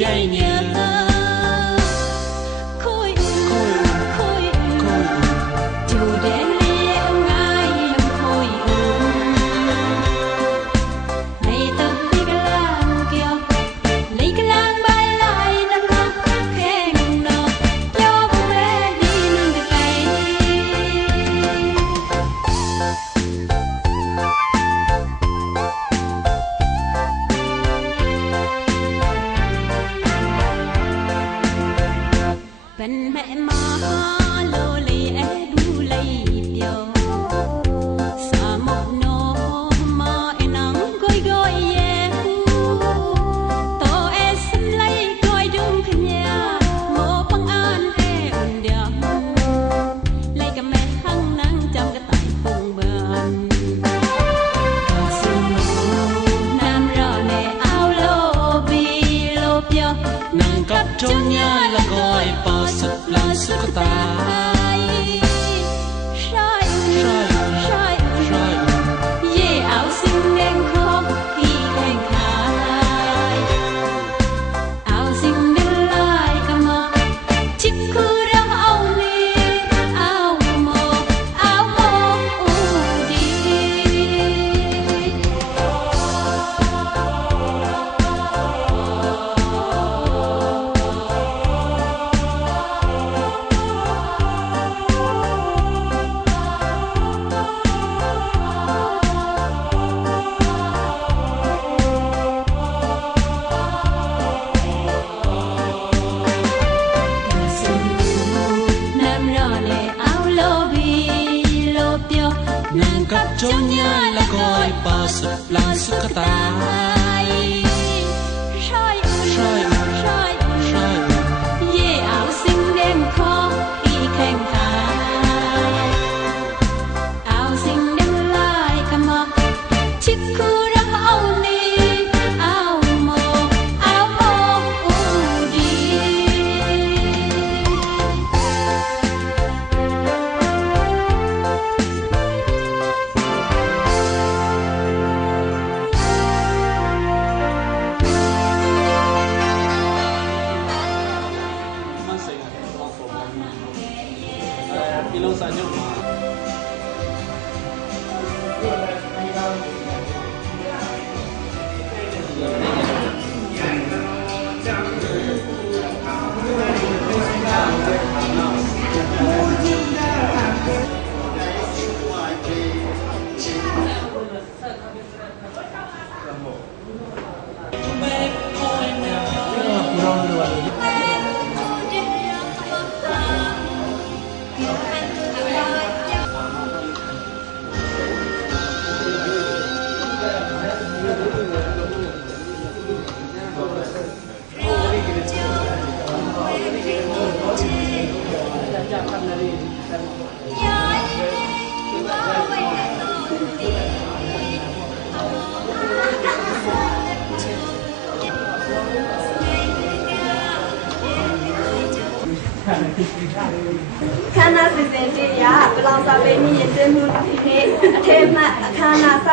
я не cantar. sebelang suka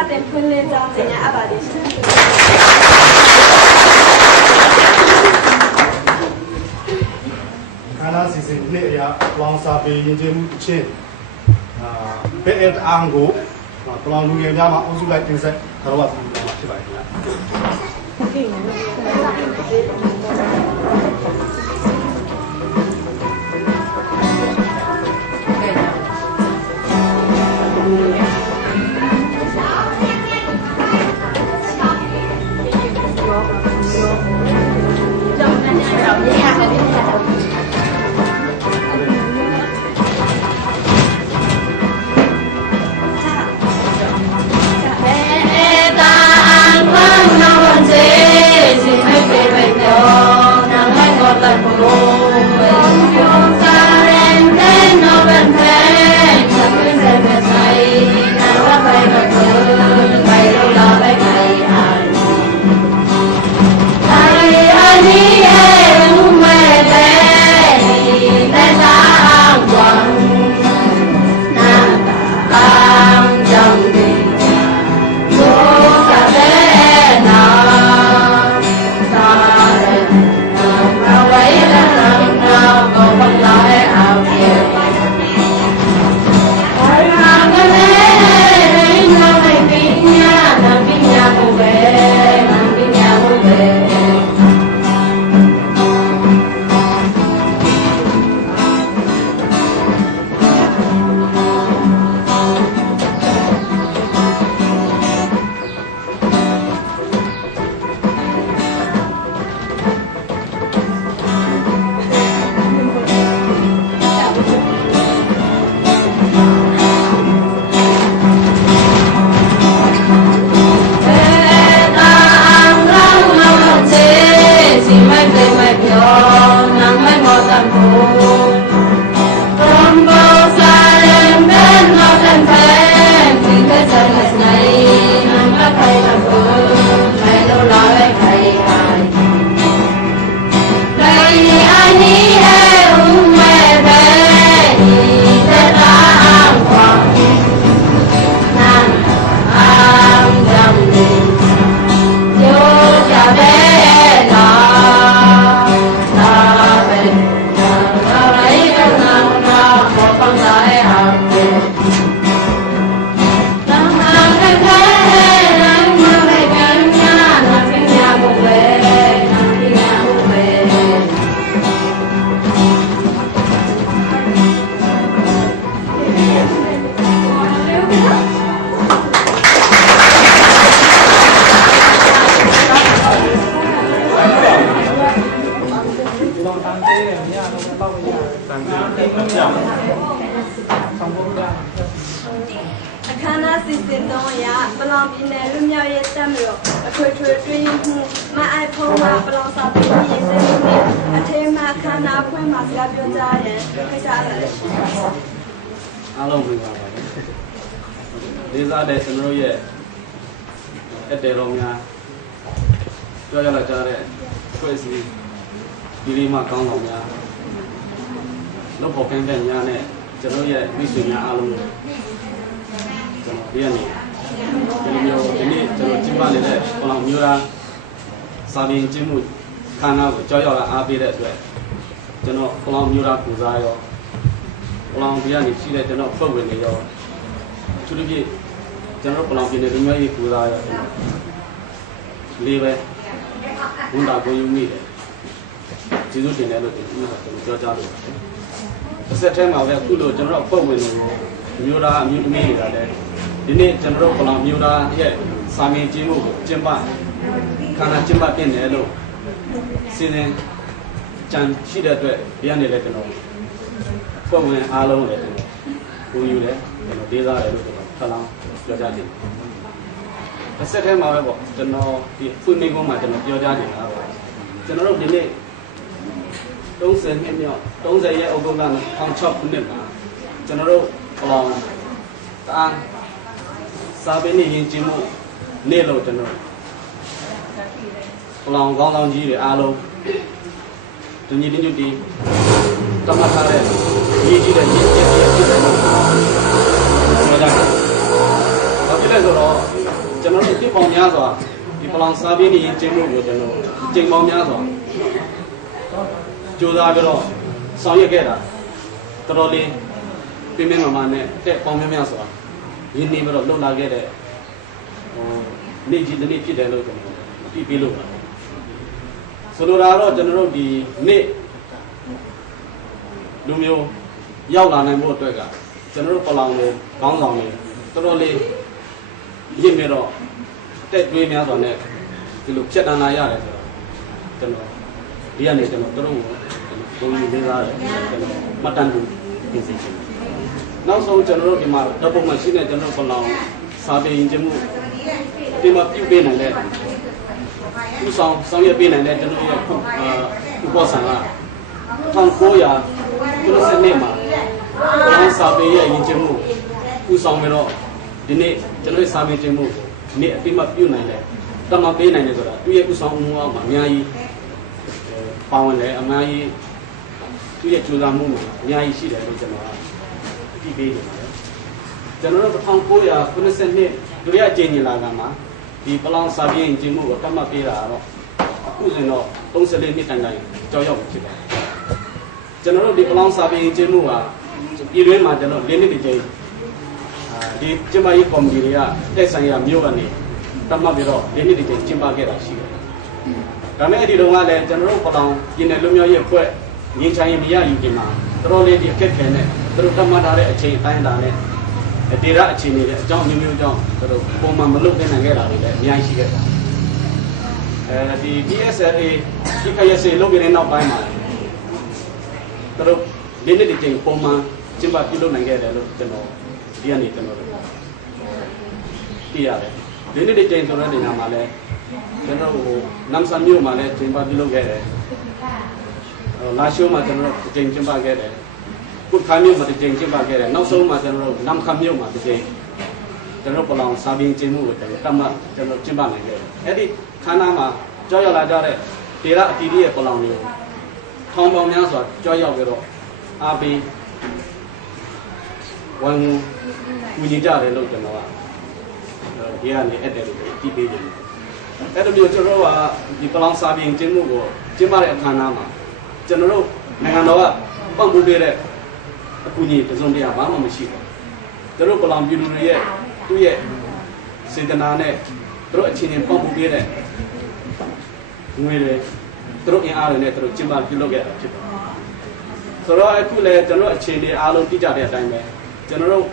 တင်ဖွင့်လှစ်ကြောင်းကြေညာအပ်ပါတယ်ရှင်ခန္ဓာစီစဉ်နှစ်အရာလောင်စာပေရင်ကျေးမှုတစ်ချက်အာဘက်အန်ကိုပလောင်လူငယ်များမှာအုပ်စုလိုက်တင်ဆက်ခရဝစီမှာဖြစ်ပါတယ်ခင်ဗျာ Allah. ပလောင်စာပေရည်စဲမှုနဲ့အထေးမှအခမ်းအနားဖွင့်မှာစကားပြောကြရင်ခိတ်စားရတယ်အားလုံးဝင်ပါပါတယ်လေးစားတဲ့ကျွန်တော်တို့ရဲ့အတဲတော်များပြောရလာကြတဲ့ဖွဲ့စည်းဒီလေးမှကောင်းဆောင်များလုပ်ဖို့ကမ်းတဲ့များနဲ့ကျွန်တော်ရဲ့မိတ်ဆွေများအားလုံးကိုကျွန်တော်ဒီကနေ့ဒီလိုမျိုးဒီနေ့ကျွန်တော်ကျင်းပနေတဲ့ပလောင်မျိုးသား စာပင်ကျင်းမှုခန္ဓာကိုကြောက်ရောက်လာအားပေးတဲ့အတွက်ကျွန်တော်ပလောင်မျိုးသားပူဇာရောပလောင်ပြည်ကနေရှိတဲ့ကျွန်တော်ဖွဲ့ဝင်တွေရောသူတို့ပြည့်ကျွန်တော်ပလောင်ပြည်နယ်လူမျိုးရေးပူလာရောကျွန်တော်လေးပဲဝန်တာကိုယူမိတယ်ကျေးဇူးတင်တယ်လို့ကျွန်တော်ပြောကြားလို့တစ်ဆက်တည်းမှာပဲအခုလိုကျွန်တော်ဖွဲ့ဝင်တွေကိုမျိုးသားအမျိုးသမီးတွေကလည်းဒီနေ့ကျွန်တော်ပလောင်မျိုးသားရဲ့စာမင်းကျင်းမှုကိုကျင်းပ ခန္ဓာကျင်းပပြင်တယ်လို့စီစဉ်ကြံရှိတဲ့အတွက်ဒီကနေလည်းကျွန်တော်ဖွဲ့ဝင်အားလုံးလည်းကျွန်တော်ကိုယူတယ်ကျွန်တော်ဒေးစားတယ်လို့ကျွန်တော်ခလောင်းပြောကြတယ်။တစ်ဆက်တည်းမှာပဲပေါ့ကျွန်တော်ဒီဖွင့်မိကုန်းမှာကျွန်တော်ပြောကြနေတာပေါ့ကျွန်တော်တို့ဒီနေ့30နှစ်မြောက်30ရက်ဩဂုတ်လ2006ခုနှစ်မှာကျွန်တော်တို့ပလောင်တအားစာပေနဲ့ယဉ်ကျေးမှုနေ့လို့ကျွန်တော် ပလောင်ကောင်းကောင်းကြီးတွေအားလုံးတညီတညွတ်တီတမတ်ထားတဲ့ရေးကြည့်တဲ့ရေးကြည့်တဲ့ဖြစ်တယ်လို့ပြောကြတယ်။ဘာဖြစ်လဲဆိုတော့ကျွန်တော်တို့ပြပေါင်းများစွာဒီပလောင်စာပြင်းနေကျင်းမှုကိုကျွန်တော်ချိန်ပေါင်းများစွာကြိုးစားပြီးတော့ဆောင်ရွက်ခဲ့တာတော်တော်လေးပြင်းပြင်းမာမာနဲ့တက်ပေါင်းများများစွာရင်းနှီးပြီးတော့လှုပ်လာခဲ့တဲ့ဟိုနေ့ကြီးတစ်နေ့ဖြစ်တယ်လို့ကျွန်တော် ပြပြလို့ပါဆိုလိုတာကတော့ကျွန်တော်တို့ဒီနေ့လူမျိုးရောက်လာနိုင်ဖို့အတွက်ကကျွန်တော်တို့ပလောင်တွေခေါင်းဆောင်တွေတော်တော်လေးရင့်မြတော့တက်တွေးများစွာနဲ့ဒီလိုဖြတ်တန်းလာရတယ်ဆိုတော့ကျွန်တော်ဒီကနေကျွန်တော်တို့ကိုဘုံယူလေးစားတယ်ကျွန်တော်မှတ်တမ်းပြုပြင်ဆင်ချင်တယ်နောက်ဆုံးကျွန်တော်တို့ဒီမှာဓာတ်ပုံမှာရှိတဲ့ကျွန်တော်ပလောင်စာပေရင်ကျမှုဒီမှာပြုပေးနိုင်တဲ့ ဥဆောင်ဆောင်ရွက်ပေးနိုင်တဲ့ကျွန်တော်ရဲ့ခုအာဥပ္ပဆံက1900ခုနှစ်မှာဘလောင်စာပေရဲ့ယဉ်ကျေးမှုဥဆောင်ပြီးတော့ဒီနေ့ကျွန်တော်ရဲ့စာပေယဉ်ကျေးမှုဒီနေ့အတိမတ်ပြုနိုင်တယ်တမပေးနိုင်တယ်ဆိုတာသူရဲ့ဥဆောင်မှုအောက်မှာအများကြီးပါဝင်တယ်အများကြီးသူရဲ့ကြိုးစားမှုမှာအများကြီးရှိတယ်လို့ကျွန်တော်ကအတိပေးနေပါတယ်ကျွန်တော်တို့1900ခုနှစ်ဒုတိယကျင်းညီလာခံမှာ ဒီပလောင်စာပေယဉ်ကျေးမှုကိုတမတ်ပေးတာကတော့အခုဆိုရင်တော့34နှစ်တိုင်တိုင်ကြောက်ရောက်ဖြစ်တယ်ကျွန်တော်တို့ဒီပလောင်စာပေကျင်းမှုဟာပြည်တွင်းမှာကျွန်တော်၄နှစ်တကြိမ်အာဒီကျင်းပရေးကော်မတီတွေကတက်ဆိုင်ရာမြို့ကနေတတ်မှတ်ပြီးတော့၄နှစ်တကြိမ်ကျင်းပခဲ့တာရှိတယ်။ဒါမဲ့ဒီတော့ကလည်းကျွန်တော်တို့ပလောင်ပြည်နယ်လူမျိုးရေးအဖွဲ့ငင်းချိုင်းမရယူခင်မှာတော်တော်လေးဒီအခက်ခဲနဲ့သူတို့တတ်မှတ်ထားတဲ့အချိန်အတိုင်းအတာနဲ့ ဒေရအခြေအနေနဲ့အကြောင်းမျိုးမျိုးကြောင့်သူတို့ပုံမှန်မလုပ်နိုင်ခဲ့တာတွေလည်းအများကြီးရှိခဲ့တယ်။အဲဒီ PSLA ဒီခရစေလုပ်ရတဲ့နောက်ပိုင်းမှာသူတို့လေးနှစ်တစ်ချိန်ပုံမှန်ကျင်းပပြုလုပ်နိုင်ခဲ့တယ်လို့ကျွန်တော်ဒီကနေကျွန်တော်တို့သိရတယ်လေးနှစ်တစ်ချိန်ဆိုတဲ့နေရာမှာလည်းကျွန်တော်ဟိုနမ်ဆန်မြို့မှာလည်းကျင်းပပြုလုပ်ခဲ့တယ်ဟိုလာရှိုးမှာကျွန်တော်တို့တစ်ချိန်ကျင်းပခဲ့တယ် ကုတ်ခါမြို့မှာတစ်ချိန်ကျင်းပခဲ့တယ်နောက်ဆုံးမှာကျွန်တော်တို့နမ်ခါမြို့မှာတစ်ချိန်ကျွန်တော်ပလောင်စာပင်ကျင်းမှုကိုကျွန်တော်တတ်မှတ်ကျွန်တော်ကျင်းပနိုင်ခဲ့တယ်အဲ့ဒီခါနာမှာကြောက်ရောက်လာကြတဲ့ဒေရအတီးရဲ့ပလောင်တွေကိုထောင်ပေါင်းများစွာကြွရောက်ပြီးတော့အားပေးဝန်ကူညီကြတယ်လို့ကျွန်တော်ကဒီကနေအဲ့တယ်လို့ကြည့်ပေးတယ်အဲ့လိုမျိုးကျွန်တော်ကဒီပလောင်စာပြင်ကျင်းမှုကိုကျင်းပတဲ့အခမ်းအနားမှာကျွန်တော်တို့နိုင်ငံတော်ကပံ့ပိုးပေးတဲ့ အကူအညီတစ်စုံတစ်ရာဘာမှမရှိဘူးကျွန်တော်ပလောင်ပြည်သူတွေရဲ့သူ့ရဲ့စေတနာနဲ့သူတို့အချင်းချင်းပံ့ပိုးပေးတဲ့ငွေတွေသူတို့အင်အားတွေနဲ့သူတို့ကျင်းပပြုလုပ်ခဲ့တာဖြစ်တယ်ဆိုတော့အခုလည်းကျွန်တော်အခြေအနေအားလုံးသိကြတဲ့အတိုင်းပဲကျွန်တော်တို့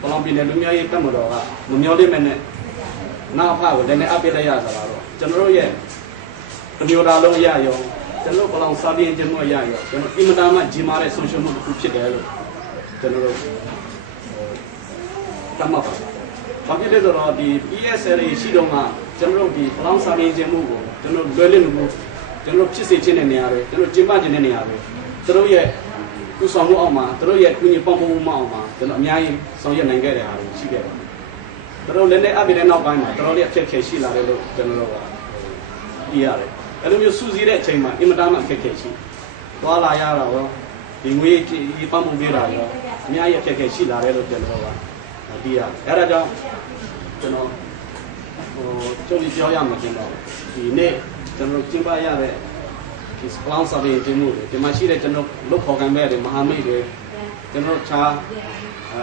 ပလောင်ပြည်နယ်လူမျိုးရေးတက်မတော်ကမမျောလိမ့်မယ်နဲ့နောက်ဖကိုလည်းလည်းအပ်ပြလိုက်ရဆိုတာတော့ကျွန်တော်တို့ရဲ့အမျိုးသားလုံးအရရောကျွန်တော်ပလောင်စာပြေခြင်းမှုအရာရောကျွန်တော်အင်မတန်မှဂျင်မာတဲ့ဆုံးရှုံးမှုတစ်ခုဖြစ်တယ်လို့ ကျွန်တော်တို့တတ်မှတ်ပါတယ်။ဘာဖြစ်လဲဆိုတော့ဒီ ESL ရှိတော့မှကျွန်တော်တို့ဒီပလောင်စာပြေခြင်းမှုကိုကျွန်တော်လွယ်လင့်လို့ကျွန်တော်ဖြစ်စေခြင်းတဲ့နေရာတွေကျွန်တော်ကျင်းပခြင်းတဲ့နေရာတွေသူတို့ရဲ့ဥဆောင်မှုအောက်မှာသူတို့ရဲ့ကုညီပေါင်းမှုအောက်မှာကျွန်တော်အများကြီးဆောင်ရွက်နိုင်ခဲ့တဲ့အားတွေရှိခဲ့ပါတယ်။သူတို့လည်းလည်းအပြည့်တဲ့နောက်ပိုင်းမှာတော်တော်လေးအခက်အခဲရှိလာတယ်လို့ကျွန်တော်တို့ကပြရတယ်။အဲ့လိုမျိုးစူးစီးတဲ့အချိန်မှာအင်မတန်မှအခက်အခဲရှိသွားလာရတာရောဒီငွေကြီးပေါင်းမှုပေးတာရော အများကြီးအခက်အခဲရှိလာတယ်လို့ကျွန်တော်တို့ကပြရတယ်။အဲ့ဒါကြောင့်ကျွန်တော်ဟိုချုပ်ပြီးပြောရမှာကျင်တော့ဒီနေ့ကျွန်တော်ကျင်းပရတဲ့ဒီစပလောင်းစာပေတင်မှုတွေဒီမှာရှိတဲ့ကျွန်တော်လုတ်ခေါ်ခံမဲ့တွေမဟာမိတ်တွေကျွန်တော်ခြား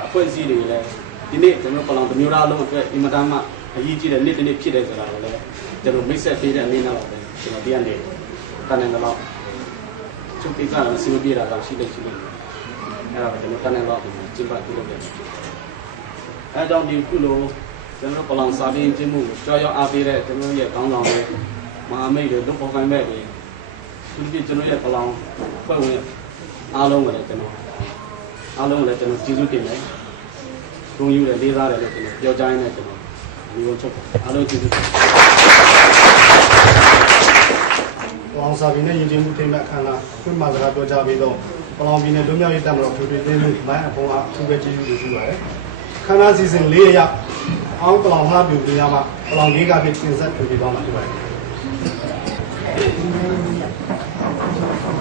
အဖွဲ့အစည်းတွေလည်းဒီနေ့ကျွန်တော်ပလောင်တမျိုးသားလုံးအတွက်အင်မတန်မှအရေးကြီးတဲ့နေ့တစ်နေ့ဖြစ်တဲ့ဆိုတာကိုလည်းကျွန်တော်မိတ်ဆက်ပေးတဲ့အနေနဲ့တော့ကျွန်တော်တရားနေတန်နေတော့ချုပ်ပြီးကတော့စီမပြေတာတော့ရှိတယ်ရှိတယ် အဲ့ဒါကျွန်တော်တန်နေတော့ကျင်းပပြုလုပ်တယ်အဲကြောင့်ဒီခုလိုကျွန်တော်ပလောင်စာပေတင်မှုကြောက်ရောက်အားပေးတဲ့ကျွန်တော်ရဲ့ကောင်းဆောင်တွေမဟာမိတ်တွေလုတ်ခေါ်ခံမဲ့တွေသူတို့ကျွန်တော်ရဲ့ပလောင်ဖွဲ့ဝင်အားလုံးကိုလည်းကျွန်တော်အားလုံးကိုလည်းကျွန်တော်ကျေးဇူးတင်တယ်။ဂုဏ်ယူတယ်လေးစားတယ်လို့ကျွန်တော်ပြောကြရင်းနဲ့ကျွန်တော်ဒီလိုချုပ်အားလုံးကျေးဇူးတင်ပလောင်စာပေနဲ့ယဉ်ကျေးမှုထိမ့်မဲ့အခမ်းအနားအခွင့်အရေးစကားပြောကြားပြီးတော့ ပလောင်ပြည်နယ်လွတ်မြောက်ရေးတပ်မတော်ဖြိုထွေးသိမ်းမှုမိုင်းအပေါ်ကအထူးပဲကျေးဇူးတင်ရှိပါတယ်။ခန္ဓာစီစဉ်၄ရက် အောင်ပလောင်ဟာပြူပြရမှာပလောင်လေးကဖြစ်တင်ဆက်ဖြိုထွေးသွားမှာဖြစ်ပါတယ်။